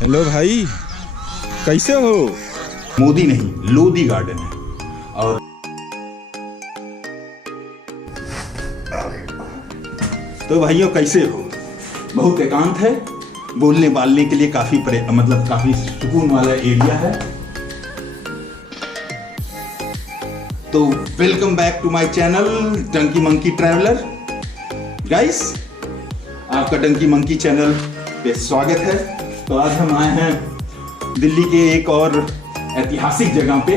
Hello भाई, कैसे हो? मोदी नहीं, लोधी गार्डन है। और तो भाइयों कैसे हो? बहुत एकांत है, बोलने बालने के लिए काफी काफी सुकून वाला एरिया है। तो welcome back to my channel donkey monkey traveller. Guys, आपका डंकी मंकी चैनल पे स्वागत है। तो आज हम आए हैं दिल्ली के एक और ऐतिहासिक जगह पे।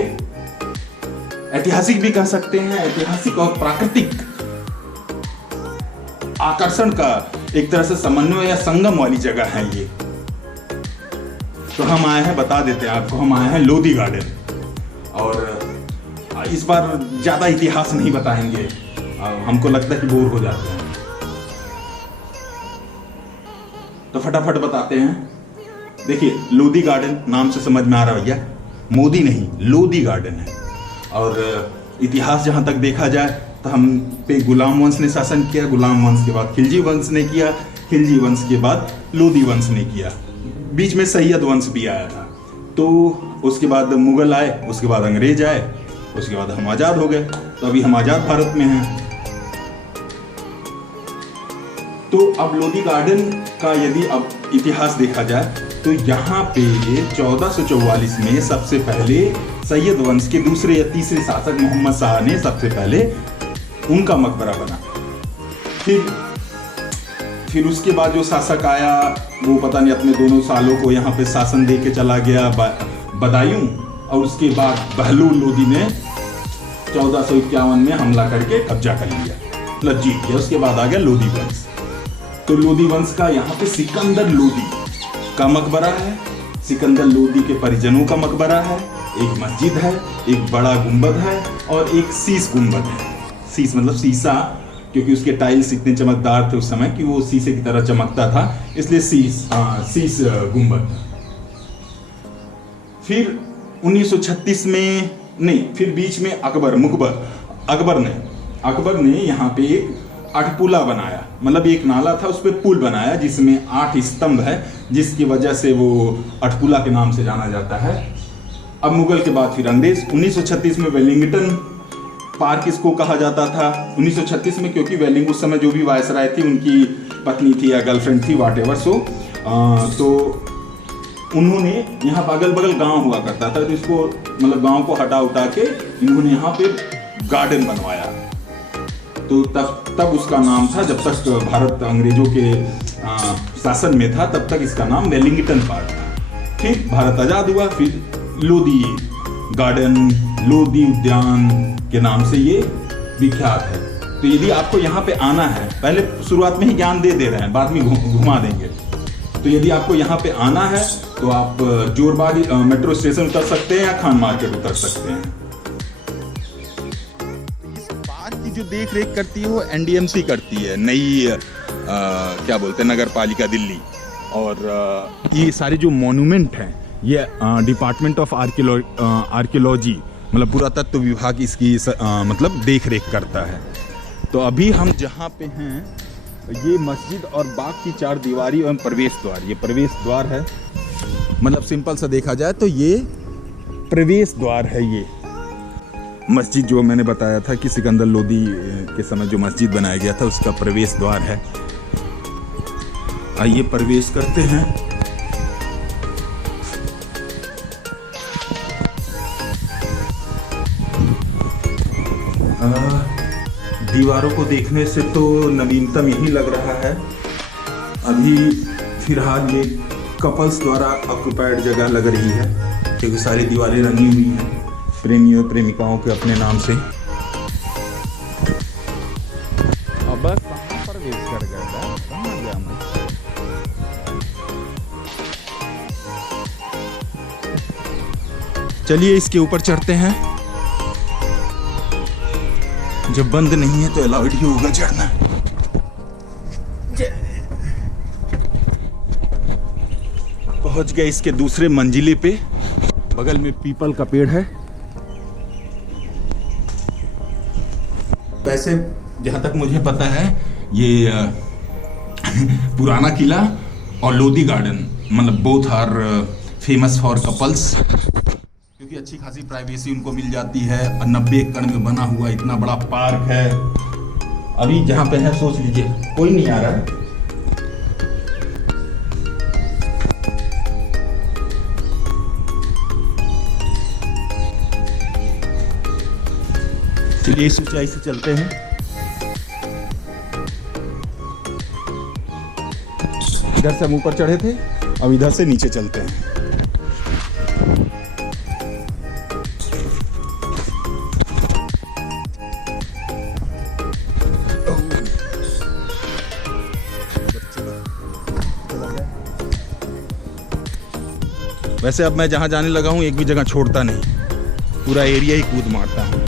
ऐतिहासिक भी कह सकते हैं, ऐतिहासिक और प्राकृतिक आकर्षण का एक तरह से समन्वय या संगम वाली जगह है ये। तो हम आए हैं, बता देते हैं आपको, हम आए हैं लोधी गार्डन। और इस बार ज्यादा इतिहास नहीं बताएंगे, हमको लगता है कि बोर हो जाते हैं, तो फटाफट बताते हैं। देखिए, लोधी गार्डन नाम से समझ में आ रहा है भैया, मोदी नहीं लोधी गार्डन है। और इतिहास जहां तक देखा जाए तो हम पे गुलाम वंश ने शासन किया, गुलाम वंश के बाद खिलजी वंश ने किया, खिलजी वंश के बाद लोधी वंश ने किया, बीच में सैयद वंश भी आया था। तो उसके बाद मुगल आए, उसके बाद अंग्रेज आए, उसके बाद हम आजाद हो गए। तो अभी हम आजाद भारत में हैं। तो अब लोधी गार्डन का यदि अब इतिहास देखा जाए तो यहाँ पे 1444 में सबसे पहले सैयद वंश के दूसरे या तीसरे शासक मोहम्मद शाह ने सबसे पहले उनका मकबरा बना। फिर उसके बाद जो शासक आया वो पता नहीं अपने दोनों सालों को यहाँ पे शासन दे के चला गया, बदायूं। और उसके बाद बहलूल लोधी ने 1451 में हमला करके कब्जा कर लिया, मतलब जीत गया। उसके बाद आ गया लोधी वंश। तो लोधी वंश का यहाँ पे सिकंदर लोधी का मकबरा है, सिकंदर लोधी के परिजनों का मकबरा है, एक मस्जिद है, एक बड़ा गुंबद है और एक शीश गुंबद है। शीश मतलब शीशा, क्योंकि उसके टाइल्स इतने चमकदार थे उस समय कि वो शीशे की तरह चमकता था, इसलिए शीश गुंबद। फिर 1936 में नहीं, फिर बीच में अकबर ने यहाँ पे एक अठपुला बनाया, मतलब एक नाला था उस पर पुल बनाया जिसमें 8 स्तंभ है, जिसकी वजह से वो अठपुला के नाम से जाना जाता है। अब मुगल के बाद फिर अंग्रेज। 1936 में वेलिंगटन पार्क इसको कहा जाता था। 1936 में, क्योंकि वेलिंग उस समय जो भी वायसराय थी उनकी पत्नी थी या गर्लफ्रेंड थी, व्हाटएवर सो, तो उन्होंने यहाँ अगल बगल गांव हुआ करता था, तो इसको मतलब गांव को हटा उठा के इन्होंने यहाँ पे गार्डन बनवाया। तो तब उसका नाम था, जब तक भारत अंग्रेजों के शासन में था तब तक इसका नाम वेलिंगटन पार्क था। फिर भारत आजाद हुआ, फिर लोधी गार्डन, लोधी उद्यान के नाम से ये विख्यात है। तो यदि आपको यहाँ पे आना है, पहले शुरुआत में ही ज्ञान दे रहे हैं, बाद में घुमा देंगे। तो यदि आपको यहाँ पे आना है तो आप जोरबाग मेट्रो स्टेशन उतर सकते हैं या खान मार्केट उतर सकते हैं। इस पार्क की जो देख रेख करती है वो एनडीएमसी करती है, नई क्या बोलते हैं, नगर पालिका दिल्ली। और ये सारे जो मॉन्यूमेंट हैं ये डिपार्टमेंट ऑफ आर्कियोलॉजी, मतलब पुरातत्व विभाग इसकी मतलब देख रेख करता है। तो अभी हम जहाँ पे हैं ये मस्जिद और बाग की 4 दीवारी एवं प्रवेश द्वार, ये प्रवेश द्वार है, मतलब सिंपल सा देखा जाए तो ये प्रवेश द्वार है। ये मस्जिद जो मैंने बताया था कि सिकंदर लोधी के समय जो मस्जिद बनाया गया था उसका प्रवेश द्वार है। आइए प्रवेश करते हैं। दीवारों को देखने से तो नवीनतम यही लग रहा है। अभी फिलहाल ये कपल्स द्वारा ऑक्युपाइड जगह लग रही है, क्योंकि सारी दीवारें रंगी हुई हैं प्रेमियों प्रेमिकाओं के अपने नाम से। अब बस कहाँ प्रवेश कर गया था, कहाँ गया मैं? चलिए इसके ऊपर चढ़ते हैं। जब बंद नहीं है तो अलाउड ही होगा चढ़ना। पहुंच गए इसके दूसरे मंजिले पे, बगल में पीपल का पेड़ है। वैसे जहां तक मुझे पता है ये पुराना किला और लोधी गार्डन मतलब both are famous for couples, क्योंकि अच्छी खासी प्राइवेसी उनको मिल जाती है। 90 एकड़ में बना हुआ इतना बड़ा पार्क है। अभी जहाँ पे है सोच लीजिए कोई नहीं आ रहा है। चलिए इस ऊंचाई से चलते हैं। इधर से हम ऊपर चढ़े थे, अब इधर से नीचे चलते हैं। वैसे अब मैं जहां जाने लगा हूं एक भी जगह छोड़ता नहीं, पूरा एरिया ही कूद मारता हूं।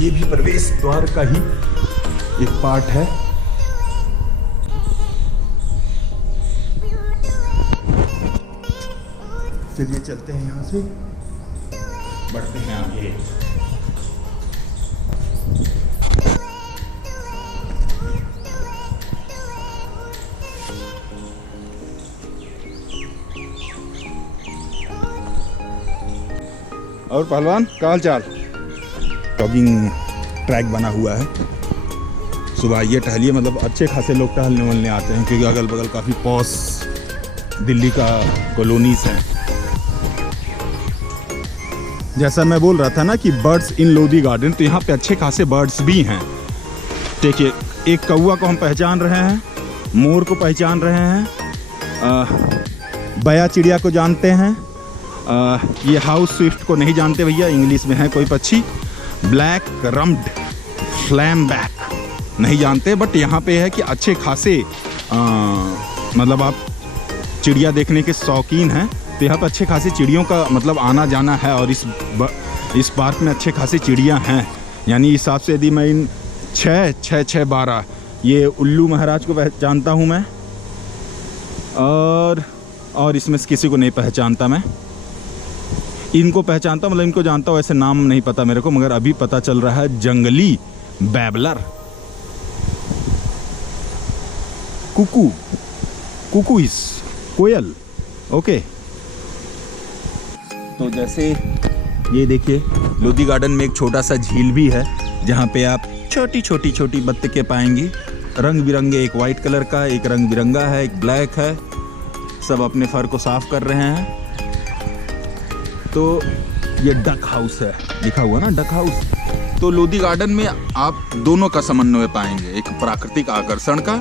ये भी प्रवेश द्वार का ही एक पार्ट है। चलिए चलते हैं, यहां से बढ़ते हैं आगे। और पहलवान का हाल चाल? जॉगिंग ट्रैक बना हुआ है, सुबह ये टहलिए, मतलब अच्छे खासे लोग टहलने वलने आते हैं, क्योंकि अगल बगल काफ़ी पॉश दिल्ली का कॉलोनीज हैं। जैसा मैं बोल रहा था ना कि बर्ड्स इन लोधी गार्डन, तो यहाँ पे अच्छे खासे बर्ड्स भी हैं। देखिए, एक कौवा को हम पहचान रहे हैं, मोर को पहचान रहे हैं, बया चिड़िया को जानते हैं, ये हाउस स्विफ्ट को नहीं जानते भैया, इंग्लिश में है कोई पक्षी, ब्लैक रम्ड फ्लैमबैक नहीं जानते। बट यहाँ पे है कि अच्छे खासे मतलब आप चिड़िया देखने के शौकीन हैं तो यहाँ पे अच्छे खासे चिड़ियों का मतलब आना जाना है। और इस पार्क में अच्छे खासे चिड़िया हैं, यानी इस हिसाब से यदि मैं इन 6 ये उल्लू महाराज को पहचानता हूँ मैं, और इसमें से किसी को नहीं पहचानता मैं। इनको पहचानता मतलब इनको जानता हूँ, ऐसे नाम नहीं पता मेरे को, मगर अभी पता चल रहा है जंगली बैबलर, कुकुइस, कोयल। ओके, तो जैसे ये देखिए लोधी गार्डन में एक छोटा सा झील भी है, जहाँ पे आप छोटी बत्तखें पाएंगी, रंग बिरंगे, एक वाइट कलर का, एक रंग बिरंगा है, एक ब्लैक है, सब अपने फर को साफ कर रहे हैं। तो ये डक हाउस है, लिखा हुआ ना डक हाउस। तो लोधी गार्डन में आप दोनों का समन्वय पाएंगे, एक प्राकृतिक आकर्षण का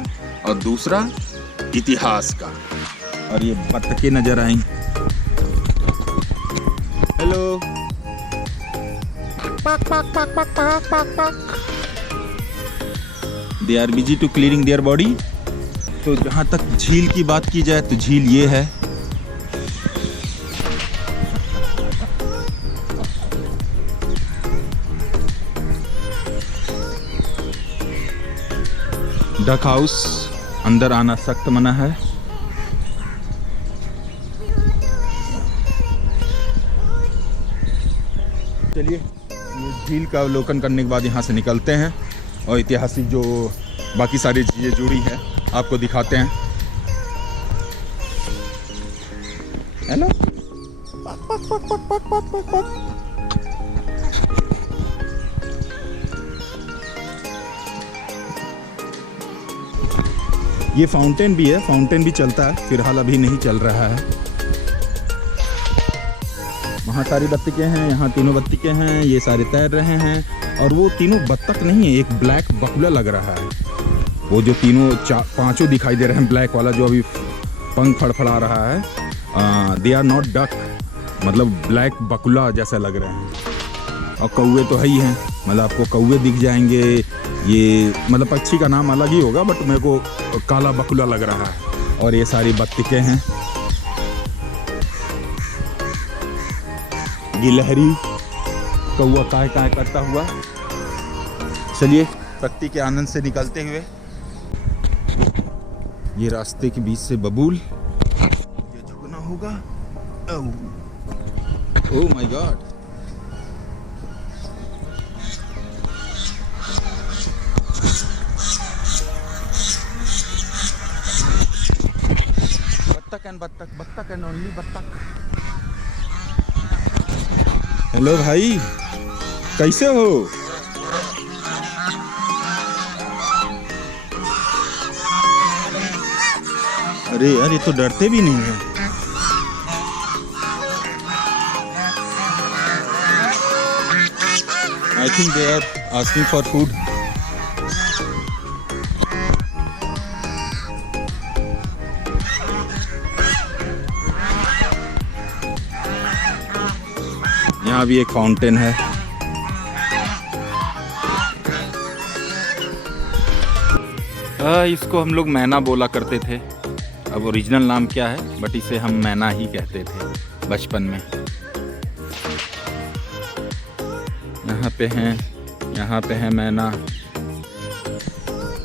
और दूसरा इतिहास का। और ये बत्तखें नजर आई, hello, they are busy to cleaning their body. तो जहाँ तक झील की बात की जाए तो झील ये है, डक हाउस, अंदर आना सख्त मना है। चलिए झील का अवलोकन करने के बाद यहाँ से निकलते हैं और ऐतिहासिक जो बाकी सारी चीज़ें जुड़ी हैं आपको दिखाते हैं। हेलो, ये फाउंटेन भी है, फाउंटेन भी चलता है, फिलहाल अभी नहीं चल रहा है। वहाँ सारी बत्तखें हैं, यहाँ तीनों बत्तखें हैं, ये सारे तैर रहे हैं। और वो तीनों बत्तख नहीं है, एक ब्लैक बकुला लग रहा है। वो जो तीनों पांचों दिखाई दे रहे हैं, ब्लैक वाला जो अभी पंख फड़फड़ा रहा है, दे आर नॉट डक, मतलब ब्लैक बकुला जैसा लग रहे हैं। और कौवे तो है ही हैं, मतलब आपको कौवे दिख जाएंगे। ये मतलब पक्षी का नाम अलग ही होगा, बट मेरे को काला बकुला लग रहा है। और ये सारी बत्तखें हैं, गिलहरी, कौवा काय काय करता हुआ। चलिए प्रकृति के आनंद से निकलते हुए, ये रास्ते के बीच से बबूल, ये झुकना होगा। ओह माय गॉड, बत्तख एंड ओनली बत्तख। हेलो भाई, कैसे हो? अरे यार, ये तो डरते भी नहीं है। I think they are asking for food. यहाँ भी एक फाउंटेन है। इसको हम लोग मैना बोला करते थे। अब ओरिजिनल नाम क्या है, बट इसे हम मैना ही कहते थे बचपन में। यहाँ पे हैं मैना।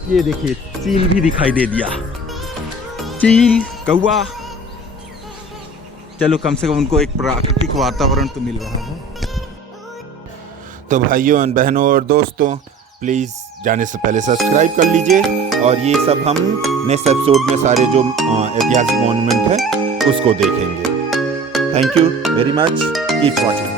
ये देखिए, चील भी दिखाई दे दिया। चील, कौवा। चलो, कम से कम उनको एक प्राकृतिक वातावरण तो मिल रहा है। तो भाइयों एंड बहनों और दोस्तों, प्लीज़ जाने से पहले सब्सक्राइब कर लीजिए। और ये सब हम नेक्स्ट एपिसोड में सारे जो ऐतिहासिक मॉन्यूमेंट है उसको देखेंगे। Thank you very much, keep watching.